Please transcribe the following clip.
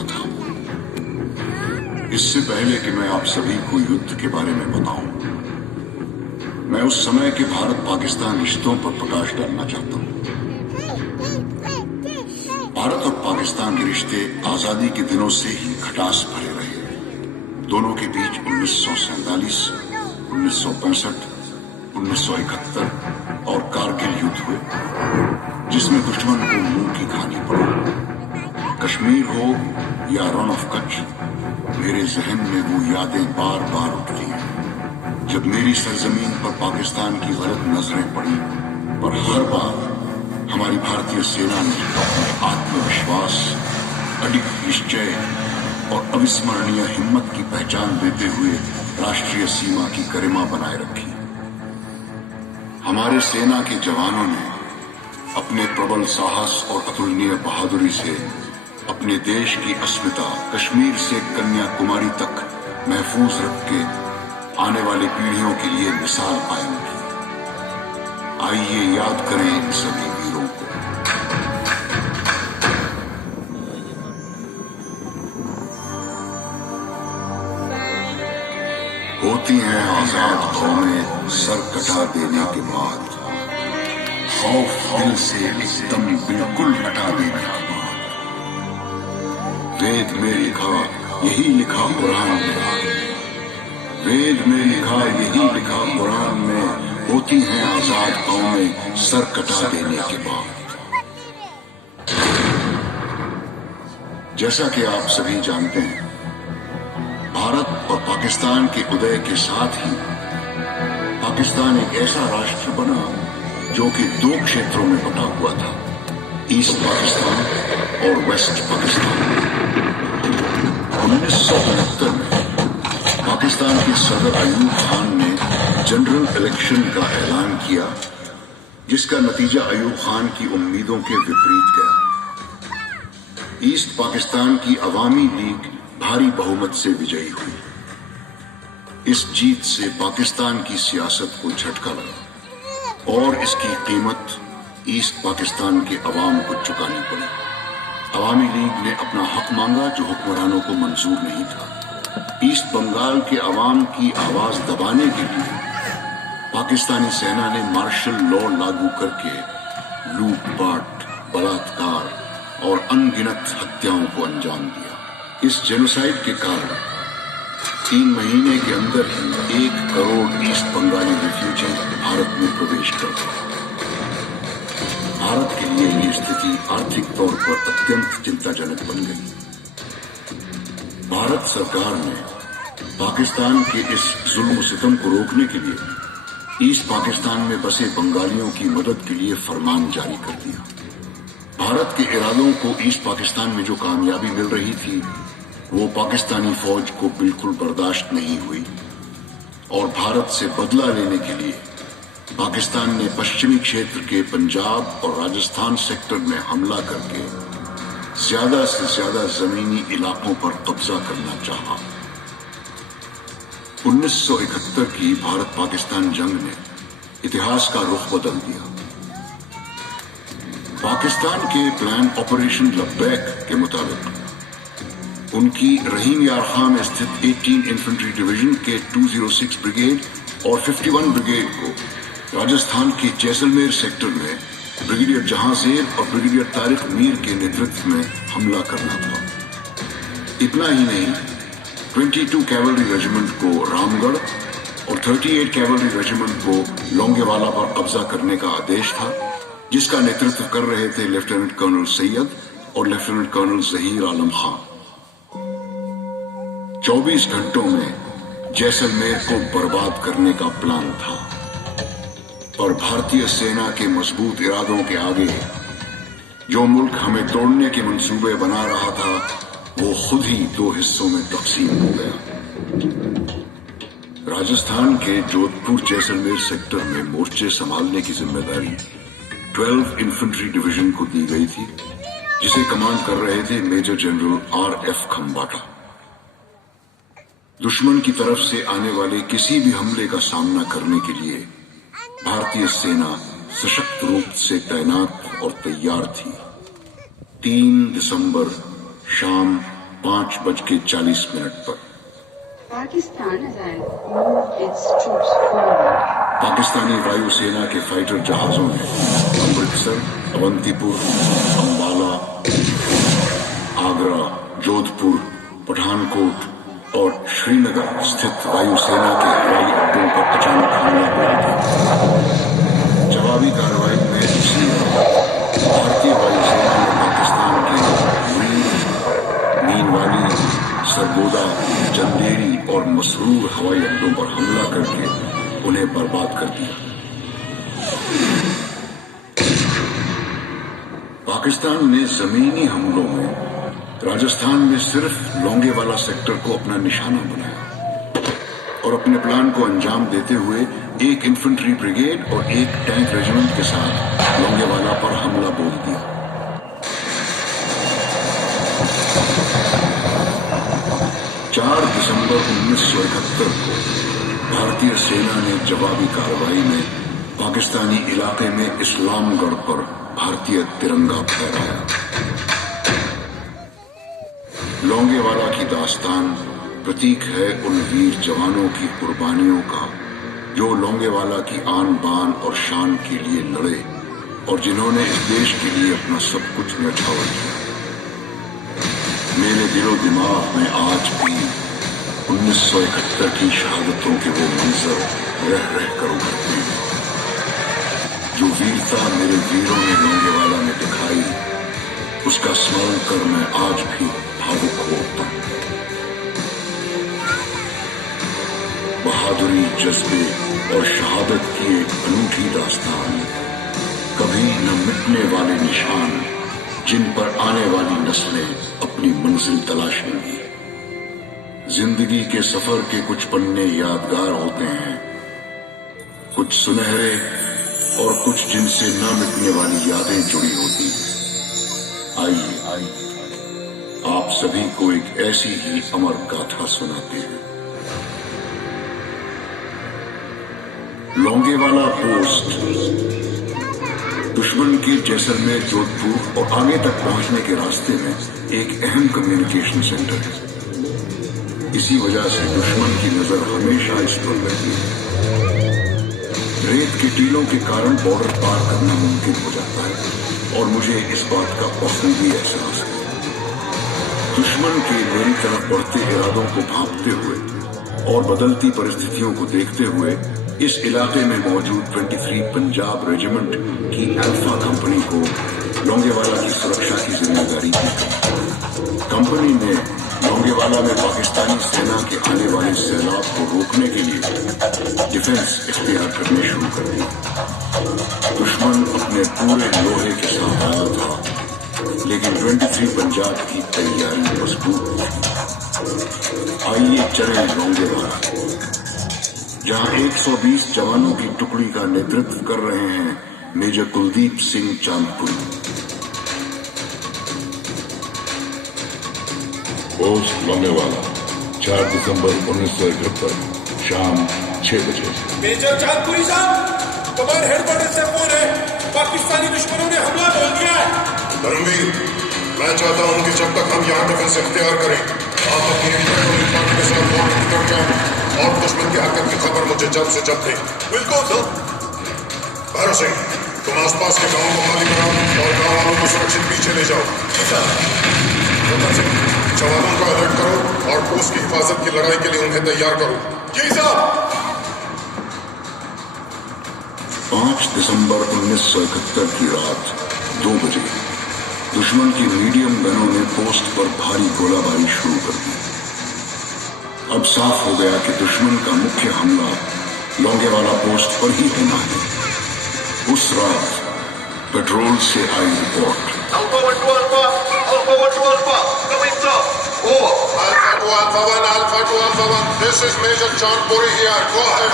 गया था। इससे पहले कि मैं आप सभी को युद्ध के बारे में बताऊं, मैं उस समय के भारत पाकिस्तान रिश्तों पर प्रकाश डालना चाहता हूं। भारत और पाकिस्तान के रिश्ते आजादी के दिनों से ही खटास भरे रहे। दोनों के बीच 1947, 1965, 1971 और कारगिल युद्ध हुए, जिसमें दुश्मन को मुंह की खानी पड़ी। कश्मीर हो या रन ऑफ कच्छ, मेरे जहन में वो यादें बार बार उठती हैं। जब मेरी सरजमीन पर पाकिस्तान की गलत नजरें पड़ी, पर हर बार हमारी भारतीय सेना ने अपने आत्मविश्वास, अडिग निश्चय और अविस्मरणीय हिम्मत की पहचान देते हुए राष्ट्रीय सीमा की गरिमा बनाए रखी। हमारे सेना के जवानों ने अपने प्रबल साहस और अतुलनीय बहादुरी से अपने देश की अस्मिता कश्मीर से कन्याकुमारी तक महफूज रख के आने वाली पीढ़ियों के लिए मिसाल कायम की। आइए याद करें इन सभी वीरों को। होती हैं आजाद कौमें सर कटा देने के बाद, खौफ दिल से एकदम बिल्कुल हटा देने के बाद। वेद में लिखा यही लिखा कुरान में, वेद में लिखा यही लिखा कुरान में, होती हैं आजाद कौमें सर कटा देने के बाद। जैसा कि आप सभी जानते हैं, भारत और पाकिस्तान के उदय के साथ ही पाकिस्तान एक ऐसा राष्ट्र बना जो कि दो क्षेत्रों में बटा हुआ था, ईस्ट पाकिस्तान और वेस्ट पाकिस्तान। 1969 में पाकिस्तान के सदर अयूब खान ने जनरल इलेक्शन का ऐलान किया, जिसका नतीजा अयूब खान की उम्मीदों के विपरीत गया। ईस्ट पाकिस्तान की अवामी लीग भारी बहुमत से विजयी हुई। इस जीत से पाकिस्तान की सियासत को झटका लगा और इसकी कीमत ईस्ट पाकिस्तान के अवाम को चुकानी पड़ी। अवामी लीग ने अपना हक मांगा जो हुक्मरानों को मंजूर नहीं था। ईस्ट बंगाल के अवाम की आवाज दबाने के लिए पाकिस्तानी सेना ने मार्शल लॉ लागू करके लूटपाट, बलात्कार और अनगिनत हत्याओं को अंजाम दिया। इस जेनोसाइड के कारण 3 महीने के अंदर ही 1 करोड़ ईस्ट बंगाली रिफ्यूजी भारत में प्रवेश कर गए। भारत के लिए ये स्थिति आर्थिक तौर पर अत्यंत चिंताजनक बन गई। भारत सरकार ने पाकिस्तान के इस जुल्म सितम को रोकने के लिए ईस्ट पाकिस्तान में बसे बंगालियों की मदद के लिए फरमान जारी कर दिया। भारत के इरादों को ईस्ट पाकिस्तान में जो कामयाबी मिल रही थी, वो पाकिस्तानी फौज को बिल्कुल बर्दाश्त नहीं हुई और भारत से बदला लेने के लिए पाकिस्तान ने पश्चिमी क्षेत्र के पंजाब और राजस्थान सेक्टर में हमला करके ज्यादा से ज्यादा जमीनी इलाकों पर कब्जा करना चाहा। 1971 की भारत पाकिस्तान जंग ने इतिहास का रुख बदल दिया। पाकिस्तान के प्लान ऑपरेशन लब्बैक के मुताबिक उनकी रहीम यार खां में स्थित 18 इन्फेंट्री डिवीजन के 206 ब्रिगेड और 51 ब्रिगेड को राजस्थान के जैसलमेर सेक्टर में ब्रिगेडियर जहांजेर और ब्रिगेडियर तारिक मीर के नेतृत्व में हमला करना था। इतना ही नहीं, 22 कैवलरी रेजिमेंट को रामगढ़ और 38 कैवलरी रेजिमेंट को लोंगेवाला पर कब्जा करने का आदेश था, जिसका नेतृत्व कर रहे थे लेफ्टिनेंट कर्नल सैयद और लेफ्टिनेंट कर्नल जहीर आलम खां। 24 घंटों में जैसलमेर को बर्बाद करने का प्लान था, और भारतीय सेना के मजबूत इरादों के आगे जो मुल्क हमें तोड़ने के मंसूबे बना रहा था, वो खुद ही 2 हिस्सों में तकसीम हो गया। राजस्थान के जोधपुर जैसलमेर सेक्टर में मोर्चे संभालने की जिम्मेदारी 12 इन्फेंट्री डिवीजन को दी गई थी, जिसे कमांड कर रहे थे मेजर जनरल RF खम्बाटा। दुश्मन की तरफ से आने वाले किसी भी हमले का सामना करने के लिए भारतीय सेना सशक्त रूप से तैनात और तैयार थी। 3 दिसंबर शाम 5:40 पर Pakistan has moved its troops forward. Pakistani वायुसेना के फाइटर जहाजों ने अमृतसर, अवंतीपुर, अंबाला, आगरा, जोधपुर, पठानकोट और श्रीनगर स्थित वायुसेना के हवाई अड्डों पर अचानक हमला बोल दिया। जवाबी कार्रवाई में दूसरी भारतीय वायुसेना ने पाकिस्तान के मीनवाली, सरगोदा, चंदेरी और मसरूर हवाई अड्डों पर हमला करके उन्हें बर्बाद कर दिया। पाकिस्तान ने जमीनी हमलों में राजस्थान में सिर्फ लोंगेवाला सेक्टर को अपना निशाना बनाया और अपने प्लान को अंजाम देते हुए एक इन्फेंट्री ब्रिगेड और एक टैंक रेजिमेंट के साथ लोंगेवाला पर हमला बोल दिया। दिसंबर 1971 को भारतीय सेना ने जवाबी कार्रवाई में पाकिस्तानी इलाके में इस्लामगढ़ पर भारतीय तिरंगा फहराया। लोंगेवाला की दास्तान प्रतीक है उन वीर जवानों की कुर्बानियों का जो लोंगेवाला की आन बान और शान के लिए लड़े और जिन्होंने इस देश के लिए अपना सब कुछ न्यौछावर किया। मेरे दिलो दिमाग में आज भी 1971 की शहादतों के वो मंजर रह कर उभरते हैं। जो वीरता मेरे वीरों ने लोंगेवाला में दिखाई, उसका स्मरण कर मैं आज भी भावुक होता हूं। बहादुरी, जज्बे और शहादत की एक अनूठी दास्तान, कभी न मिटने वाले निशान जिन पर आने वाली नस्लें अपनी मंजिल तलाशेंगी। जिंदगी के सफर के कुछ पन्ने यादगार होते हैं, कुछ सुनहरे और कुछ जिनसे न मिटने वाली यादें जुड़ी होती हैं। आइए आप सभी को एक ऐसी ही अमर गाथा सुनाते हैं। लोंगेवाला पोस्ट दुश्मन के जैसलमेर, जोधपुर और आगे तक पहुंचने के रास्ते में एक अहम कम्युनिकेशन सेंटर है। इसी वजह से दुश्मन की नजर हमेशा इस पर रहती है। रेत के टीलों के कारण बॉर्डर पार करना मुमकिन हो जाता है और मुझे इस बात का बखूबी एहसास है। दुश्मन के मेरी तरफ बढ़ते इरादों को भांपते हुए और बदलती परिस्थितियों को देखते हुए इस इलाके में मौजूद 23 पंजाब रेजिमेंट की अल्फा कंपनी को लोंगेवाला की सुरक्षा की जिम्मेदारी दी। कंपनी ने लोंगेवाला में पाकिस्तानी सेना के आने वाले सैलाब को रोकने के लिए डिफेंस इख्तियार करने शुरू कर दिया। दुश्मन अपने पूरे लोहे के साथ आया था, लेकिन 23 पंजाब की तैयारी मजबूत थी। आइए चले लोंगेवाला, जहां 120 जवानों की टुकड़ी का नेतृत्व कर रहे हैं मेजर कुलदीप सिंह चांदपुरी। पोस्ट लोंगेवाला 4 दिसंबर 1971 शाम 6 बजे। मेजर चांदपुरी साहब, कमांड हेडक्वार्टर से फोन है, पाकिस्तानी दुश्मनों ने हमला बोल दिया है। धर्मवीर, मैं चाहता हूं कि जब तक हम यहाँ डिफेंस इख्तियार करें, आप अपनी इंटरनल पार्टी के साथ बॉर्डर निकट जाएं और दुश्मन की हरकत की खबर मुझे जल्द से जल्द दें। बिल्कुल सर। भैरव सिंह, तुम आसपास के गांवों को खाली कराओ और गांव वालों को सुरक्षित पीछे ले जाओ। रतन सिंह, जवानों को अलर्ट करो और पोस्ट की हिफाजत की लड़ाई के लिए उन्हें तैयार करो। जी साहब। 5 दिसंबर 1971 की रात 2 बजे दुश्मन की मीडियम गनों ने पोस्ट पर भारी गोलाबारी शुरू कर दी। अब साफ हो गया कि दुश्मन का मुख्य हमला लोंगेवाला पोस्ट पर ही होना है। उस रात पेट्रोल से आई report, Alpha 1 to Alpha, Alpha 1 to Alpha, coming sir. Over. Alpha to Alpha 1, Alpha to Alpha 1. This is Major Chaundpuri here. Go ahead.